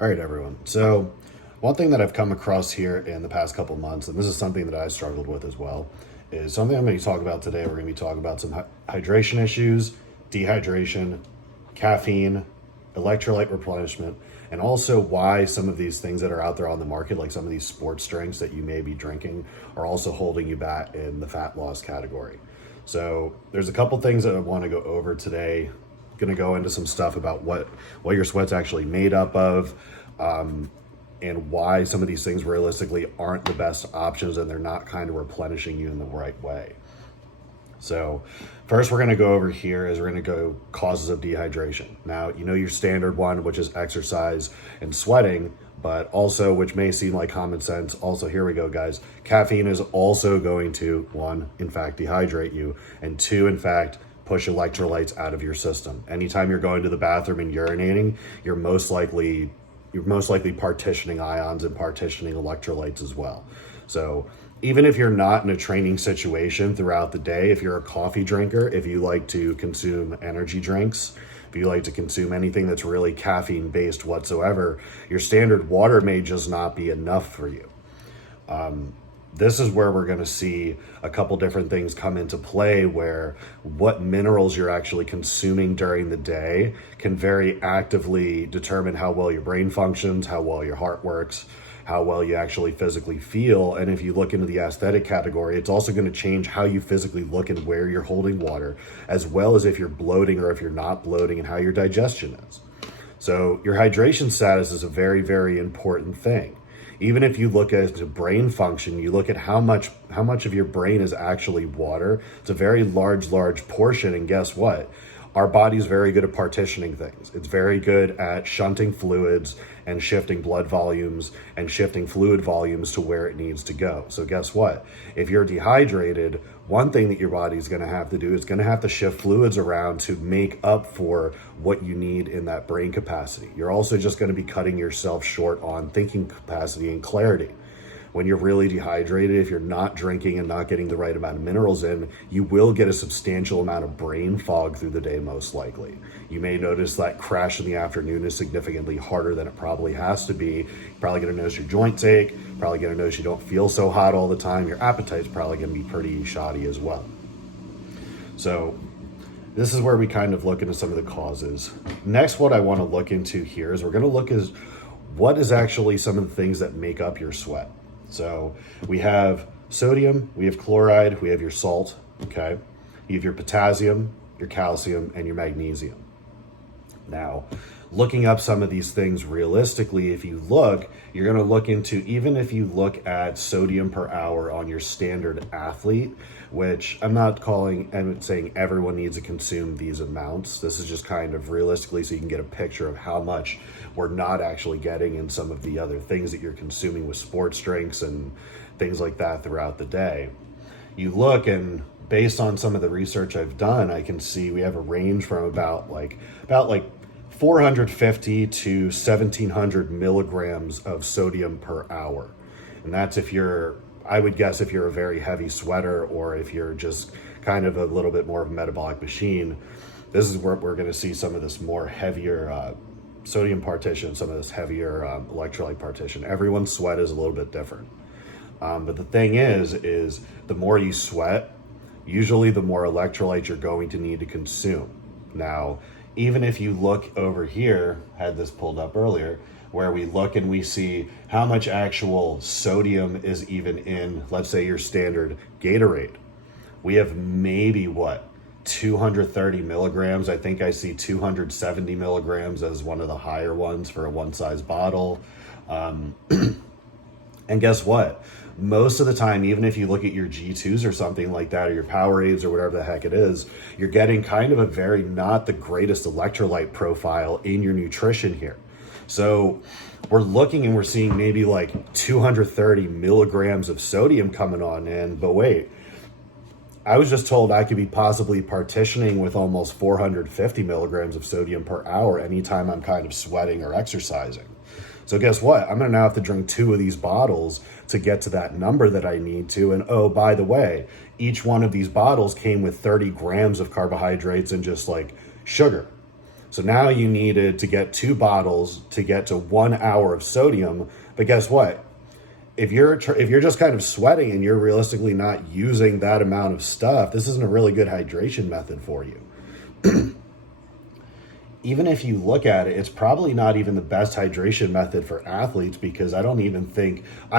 All right, everyone. So, one thing that I've come across here in the past couple months, and this is something that I struggled with as well, is something I'm going to talk about today. We're going to be talking about some hydration issues, dehydration, caffeine, electrolyte replenishment, and also why some of these things that are out there on the market, like some of these sports drinks that you may be drinking, are also holding you back in the fat loss category. So, there's a couple things that I want to go over today. Going to go into some stuff about what your sweat's actually made up of, and why some of these things realistically aren't the best options and they're not kind of replenishing you in the right way. So first we're going to go over here is we're going to go causes of dehydration. Now, you know your standard one, which is exercise and sweating, but also, which may seem like common sense, also here we go, guys. Caffeine is also going to, one, in fact, dehydrate you, and two, in fact, push electrolytes out of your system. Anytime you're going to the bathroom and urinating, you're most likely partitioning ions and partitioning electrolytes as well. So even if you're not in a training situation throughout the day, if you're a coffee drinker, if you like to consume energy drinks, if you like to consume anything that's really caffeine based whatsoever, your standard water may just not be enough for you. This is where we're going to see a couple different things come into play, where what minerals you're actually consuming during the day can very actively determine how well your brain functions, how well your heart works, how well you actually physically feel. And if you look into the aesthetic category, it's also going to change how you physically look and where you're holding water, as well as if you're bloating or if you're not bloating and how your digestion is. So your hydration status is a very, very important thing. Even if you look at brain function, you look at how much of your brain is actually water. It's a very large portion. And guess what? Our body's very good at partitioning things. It's very good at shunting fluids and shifting blood volumes and shifting fluid volumes to where it needs to go. So guess what? If you're dehydrated, one thing that your body's going to have to do is going to have to shift fluids around to make up for what you need in that brain capacity. You're also just going to be cutting yourself short on thinking capacity and clarity. When you're really dehydrated, if you're not drinking and not getting the right amount of minerals in, you will get a substantial amount of brain fog through the day, most likely. You may notice that crash in the afternoon is significantly harder than it probably has to be. You're probably going to notice your joints ache, probably going to notice you don't feel so hot all the time. Your appetite's probably going to be pretty shoddy as well. So this is where we kind of look into some of the causes. Next, what I want to look into here is we're going to look at what is actually some of the things that make up your sweat. So we have sodium, we have chloride, we have your salt, okay? You have your potassium, your calcium, and your magnesium. Now, looking up some of these things realistically, if you look, you're going to look into, even if you look at sodium per hour on your standard athlete, which I'm saying everyone needs to consume these amounts. This is just kind of realistically so you can get a picture of how much we're not actually getting in some of the other things that you're consuming with sports drinks and things like that throughout the day. You look, and based on some of the research I've done, I can see we have a range from about 450 to 1700 milligrams of sodium per hour. And that's I would guess if you're a very heavy sweater or if you're just kind of a little bit more of a metabolic machine. This is where we're going to see some of this more heavier sodium partition, some of this heavier electrolyte partition. Everyone's sweat is a little bit different. But the thing is the more you sweat, usually the more electrolytes you're going to need to consume. Now, even if you look over here, had this pulled up earlier, where we look and we see how much actual sodium is even in, let's say, your standard Gatorade. We have maybe 230 milligrams. I think I see 270 milligrams as one of the higher ones for a one size bottle. And guess what? Most of the time, even if you look at your G2s or something like that, or your Powerades or whatever the heck it is, you're getting kind of a very not the greatest electrolyte profile in your nutrition here. So we're looking and we're seeing maybe 230 milligrams of sodium coming on in, but wait, I was just told I could be possibly partitioning with almost 450 milligrams of sodium per hour anytime I'm kind of sweating or exercising. So guess what? I'm going to now have to drink 2 of these bottles to get to that number that I need to. And oh, by the way, each one of these bottles came with 30 grams of carbohydrates and just sugar. So now you needed to get 2 bottles to get to 1 hour of sodium. But guess what? If you're just kind of sweating and you're realistically not using that amount of stuff, this isn't a really good hydration method for you. Even if you look at it, it's probably not even the best hydration method for athletes, because I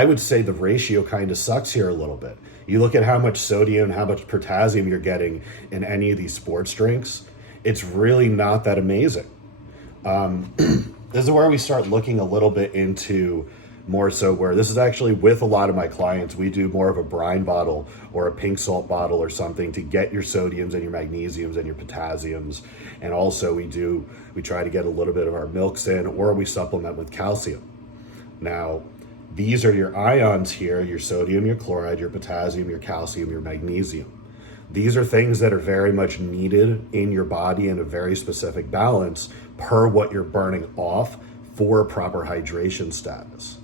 would say the ratio kind of sucks here a little bit. You look at how much sodium, how much potassium you're getting in any of these sports drinks, it's really not that amazing. This is where we start looking a little bit into more so where this is actually with a lot of my clients, we do more of a brine bottle or a pink salt bottle or something to get your sodiums and your magnesiums and your potassiums. And also we try to get a little bit of our milks in, or we supplement with calcium. Now, these are your ions here, your sodium, your chloride, your potassium, your calcium, your magnesium. These are things that are very much needed in your body in a very specific balance per what you're burning off for proper hydration status.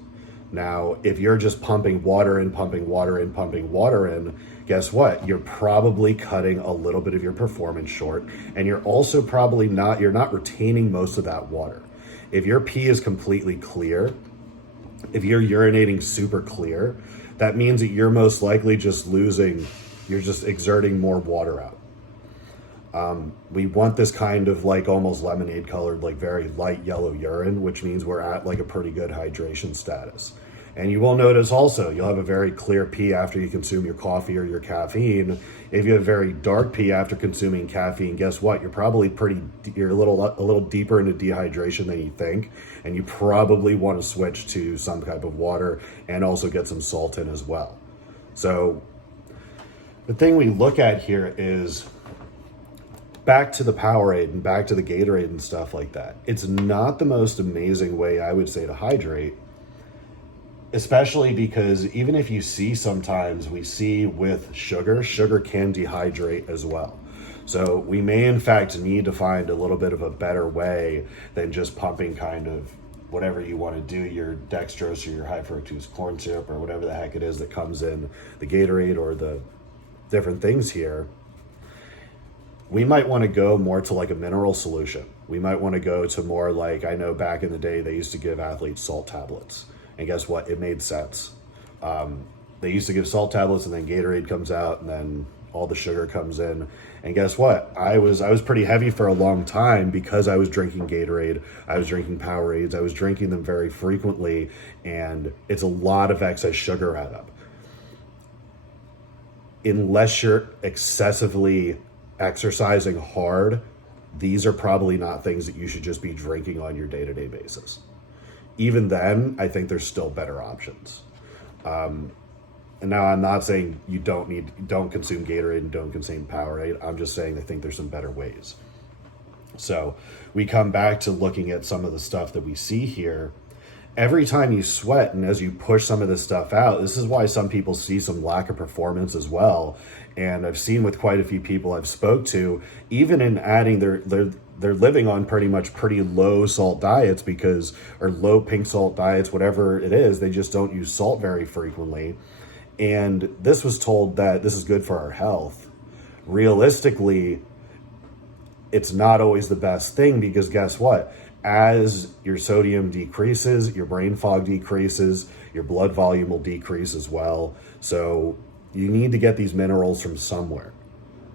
Now, if you're just pumping water in, pumping water in, pumping water in, guess what? You're probably cutting a little bit of your performance short, and you're also you're not retaining most of that water. If your pee is completely clear, if you're urinating super clear, that means that you're most likely you're just exerting more water out. We want this kind of like almost lemonade colored, like very light yellow urine, which means we're at like a pretty good hydration status. And you will notice also, you'll have a very clear pee after you consume your coffee or your caffeine. If you have very dark pee after consuming caffeine, guess what? You're a little deeper into dehydration than you think. And you probably want to switch to some type of water and also get some salt in as well. So the thing we look at here is back to the Powerade and back to the Gatorade and stuff like that. It's not the most amazing way, I would say, to hydrate, especially because even if you see sometimes we see with sugar can dehydrate as well. So we may in fact need to find a little bit of a better way than just pumping kind of whatever you want to do, your dextrose or your high fructose corn syrup or whatever the heck it is that comes in the Gatorade or the different things here. We might want to go more to like a mineral solution. We might want to go to more like, I know back in the day, they used to give athletes salt tablets. And guess what? It made sense. They used to give salt tablets and then Gatorade comes out and then all the sugar comes in. And guess what? I was pretty heavy for a long time because I was drinking Gatorade. I was drinking Powerades. I was drinking them very frequently. And it's a lot of excess sugar add up. Unless you're excessively exercising hard, these are probably not things that you should just be drinking on your day-to-day basis. Even then, I think there's still better options. And now I'm not saying you don't consume Gatorade and don't consume Powerade. I'm just saying I think there's some better ways. So we come back to looking at some of the stuff that we see here. Every time you sweat and as you push some of this stuff out, this is why some people see some lack of performance as well. And I've seen with quite a few people I've spoke to, even in adding they're living on pretty low salt diets or low pink salt diets, whatever it is, they just don't use salt very frequently. And this was told that this is good for our health. Realistically, it's not always the best thing because guess what? As your sodium decreases, your brain fog decreases, your blood volume will decrease as well. So you need to get these minerals from somewhere.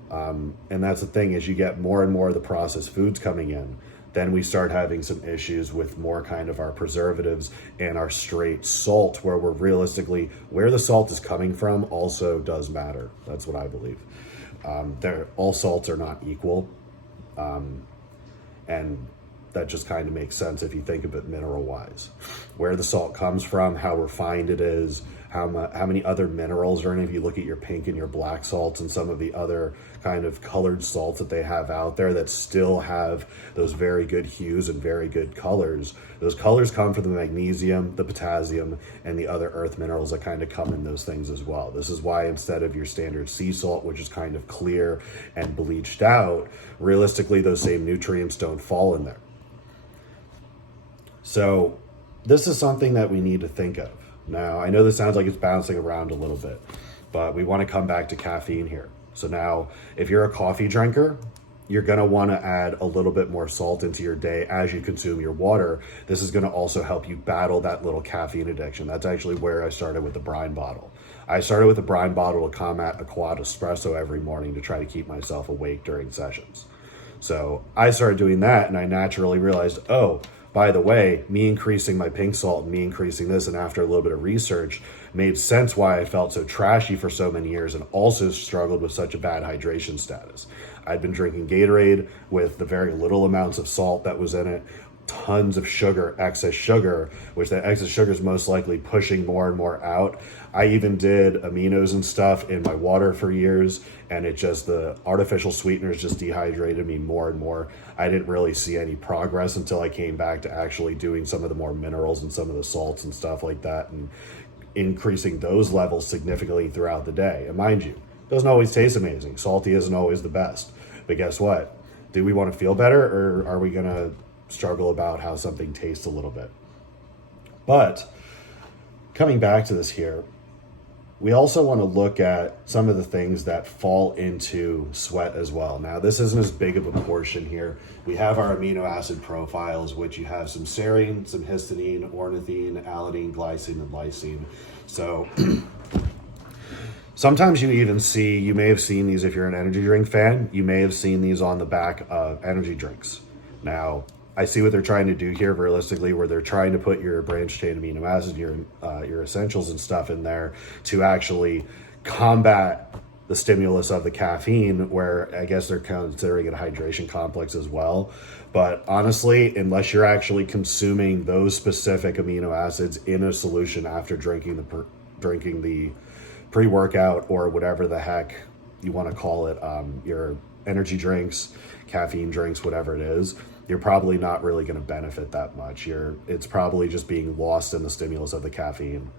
And that's the thing, as you get more and more of the processed foods coming in, then we start having some issues with more kind of our preservatives and our straight salt, where we're realistically, where the salt is coming from also does matter. That's what I believe. All salts are not equal. And that just kind of makes sense if you think of it mineral wise. Where the salt comes from, how refined it is, how many other minerals are in it. If you look at your pink and your black salts and some of the other kind of colored salts that they have out there that still have those very good hues and very good colors, those colors come from the magnesium, the potassium, and the other earth minerals that kind of come in those things as well. This is why instead of your standard sea salt, which is kind of clear and bleached out, realistically those same nutrients don't fall in there. So this is something that we need to think of. Now, I know this sounds like it's bouncing around a little bit, but we want to come back to caffeine here. So now, if you're a coffee drinker, you're going to want to add a little bit more salt into your day as you consume your water. This is going to also help you battle that little caffeine addiction. That's actually where I started with the brine bottle. I started with a brine bottle to combat a quad espresso every morning to try to keep myself awake during sessions. So I started doing that, and I naturally realized, oh, by the way, me increasing my pink salt and me increasing this, and after a little bit of research, made sense why I felt so trashy for so many years and also struggled with such a bad hydration status. I'd been drinking Gatorade with the very little amounts of salt that was in it, tons of sugar, excess sugar, which that excess sugar is most likely pushing more and more out. I even did aminos and stuff in my water for years, and the artificial sweeteners just dehydrated me more and more. I didn't really see any progress until I came back to actually doing some of the more minerals and some of the salts and stuff like that, and increasing those levels significantly throughout the day. And mind you, it doesn't always taste amazing. Salty isn't always the best. But guess what? Do we want to feel better, or are we going to struggle about how something tastes a little bit? But coming back to this here, we also want to look at some of the things that fall into sweat as well. Now, this isn't as big of a portion here. We have our amino acid profiles, which you have some serine, some histidine, ornithine, alanine, glycine, and lysine. So sometimes you may have seen these if you're an energy drink fan, you may have seen these on the back of energy drinks. Now, I see what they're trying to do here realistically, where they're trying to put your branched chain amino acids, your essentials and stuff in there to actually combat the stimulus of the caffeine, where I guess they're considering it a hydration complex as well. But honestly, unless you're actually consuming those specific amino acids in a solution after drinking the pre-workout or whatever the heck you want to call it, your energy drinks, caffeine drinks, whatever it is, you're probably not really going to benefit that much. It's probably just being lost in the stimulus of the caffeine.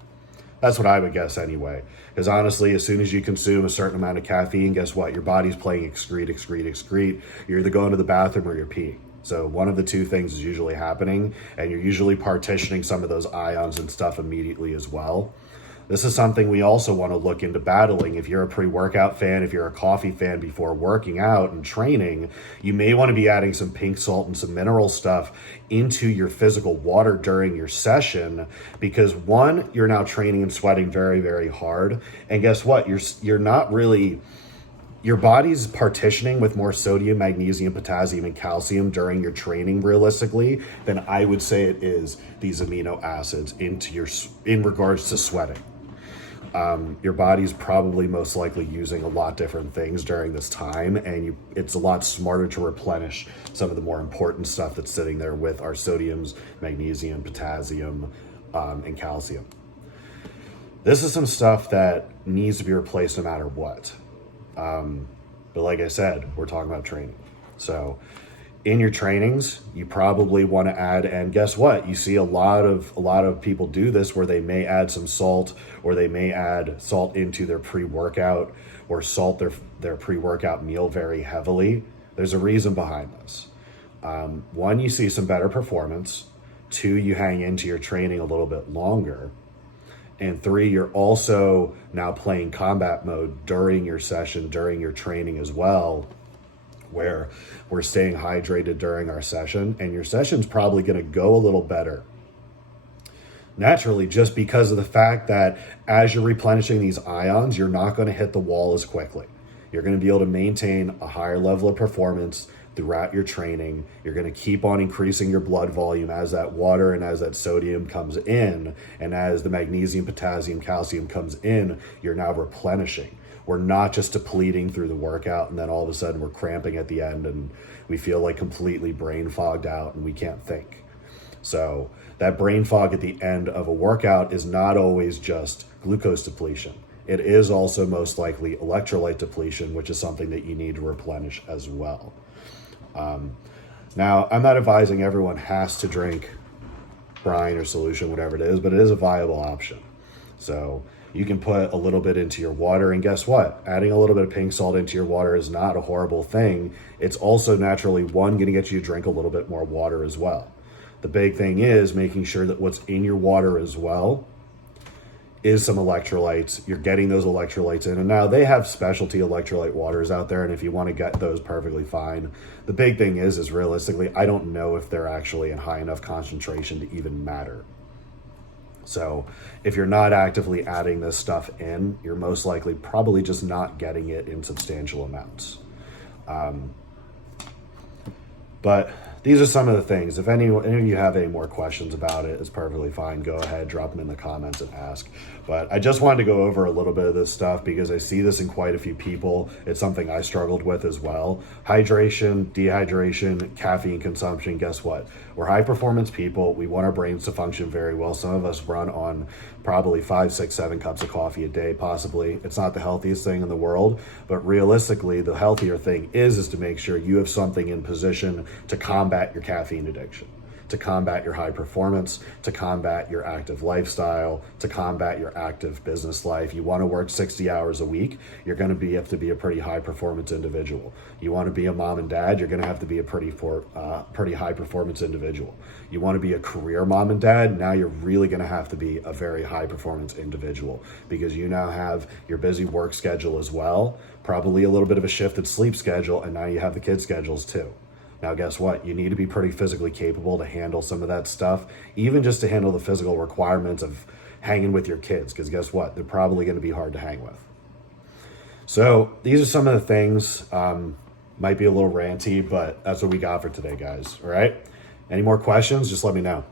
That's what I would guess anyway. Because honestly, as soon as you consume a certain amount of caffeine, guess what? Your body's playing excrete. You're either going to the bathroom or you're peeing. So one of the two things is usually happening, and you're usually partitioning some of those ions and stuff immediately as well. This is something we also want to look into battling. If you're a pre-workout fan, if you're a coffee fan before working out and training, you may want to be adding some pink salt and some mineral stuff into your physical water during your session, because one, you're now training and sweating very, very hard. And guess what? Your body's partitioning with more sodium, magnesium, potassium, and calcium during your training realistically than I would say it is these amino acids in regards to sweating. Your body's probably most likely using a lot different things during this time, and it's a lot smarter to replenish some of the more important stuff that's sitting there with our sodiums, magnesium, potassium, and calcium. This is some stuff that needs to be replaced no matter what. But like I said, we're talking about training. So in your trainings, you probably want to add, and guess what? You see a lot of people do this, where they may add some salt, or they may add salt into their pre-workout, or salt their pre-workout meal very heavily. There's a reason behind this. One, you see some better performance. Two, you hang into your training a little bit longer. And three, you're also now playing combat mode during your session, during your training as well, where we're staying hydrated during our session, and your session's probably going to go a little better naturally, just because of the fact that as you're replenishing these ions, you're not going to hit the wall as quickly. You're going to be able to maintain a higher level of performance throughout your training. You're going to keep on increasing your blood volume as that water and as that sodium comes in, and as the magnesium, potassium, calcium comes in, you're now replenishing. We're not just depleting through the workout, and then all of a sudden we're cramping at the end and we feel like completely brain fogged out and we can't think. So that brain fog at the end of a workout is not always just glucose depletion. It is also most likely electrolyte depletion, which is something that you need to replenish as well. Now, I'm not advising everyone has to drink brine or solution, whatever it is, but it is a viable option. So you can put a little bit into your water, and guess what? Adding a little bit of pink salt into your water is not a horrible thing. It's also naturally, one, going to get you to drink a little bit more water as well. The big thing is making sure that what's in your water as well is some electrolytes. You're getting those electrolytes in, and now they have specialty electrolyte waters out there, and if you want to get those, perfectly fine. The big thing is realistically, I don't know if they're actually in high enough concentration to even matter. So if you're not actively adding this stuff in, you're most likely probably just not getting it in substantial amounts. But these are some of the things. If any of you have any more questions about it, it's perfectly fine. Go ahead, drop them in the comments and ask. But I just wanted to go over a little bit of this stuff because I see this in quite a few people. It's something I struggled with as well. Hydration, dehydration, caffeine consumption. Guess what? We're high performance people. We want our brains to function very well. Some of us run on probably 5, 6, 7 cups of coffee a day, possibly. It's not the healthiest thing in the world, but realistically, the healthier thing is to make sure you have something in position to combat your caffeine addiction, to combat your high performance, to combat your active lifestyle, to combat your active business life. You want to work 60 hours a week, you're going to have to be a pretty high performance individual. You want to be a mom and dad, you're going to have to be a pretty high performance individual. You want to be a career mom and dad, now you're really going to have to be a very high performance individual because you now have your busy work schedule as well, probably a little bit of a shifted sleep schedule, and now you have the kids' schedules too. Now, guess what? You need to be pretty physically capable to handle some of that stuff, even just to handle the physical requirements of hanging with your kids, because guess what? They're probably going to be hard to hang with. So these are some of the things. Might be a little ranty, but that's what we got for today, guys. All right? Any more questions? Just let me know.